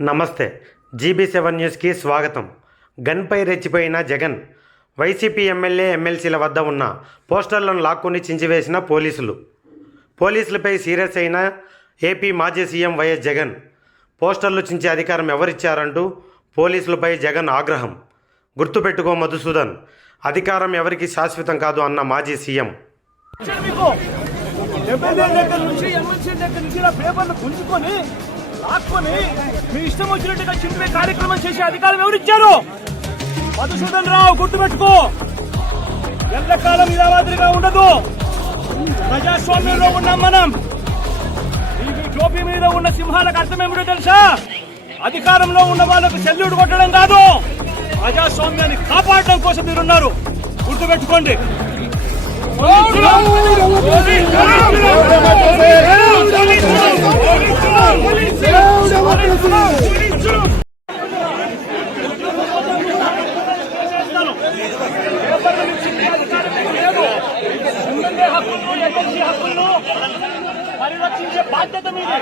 నమస్తే. GB seven న్యూస్కి స్వాగతం. గన్పై రెచ్చిపోయిన జగన్. వైసీపీ ఎమ్మెల్యే ఎమ్మెల్సీల వద్ద ఉన్న పోస్టర్లను లాక్కొని చించివేసిన పోలీసులు. పోలీసులపై సీరియస్ అయిన ఏపీ మాజీ సీఎం వైఎస్ జగన్. పోస్టర్లు చించే అధికారం ఎవరిచ్చారంటూ పోలీసులపై జగన్ ఆగ్రహం. గుర్తుపెట్టుకో మధుసూదన్. అధికారం ఎవరికి శాశ్వతం కాదు అన్న మాజీ సీఎం. ఎమ్మెల్యే దగ్గర నుంచి ఎమ్మెల్సీ దగ్గర నుంచి పేపర్లు పుంజుకొని ఆత్మని మీ ఇష్టం వచ్చినట్టుగా చింపే కార్యక్రమం చేసే అధికారం ఎవరిచ్చారు? మధుసూదన్ రావు గుర్తుపెట్టుకో. ఎంతకాలం ఇలా మాదిరిగా ఉండదు. ప్రజాస్వామ్యంలో ఉన్నాం మనం. ఈ టోపీ మీద ఉన్న సింహాలకు అర్థం ఏమిటో తెలుసా? అధికారంలో ఉన్న వాళ్ళకు సెల్యూట్ కొట్టడం కాదు. ప్రజాస్వామ్యాన్ని కాపాడడం కోసం మీరున్నారు. గుర్తుపెట్టుకోండి. పరిరక్షించే బాధ్యత మీదే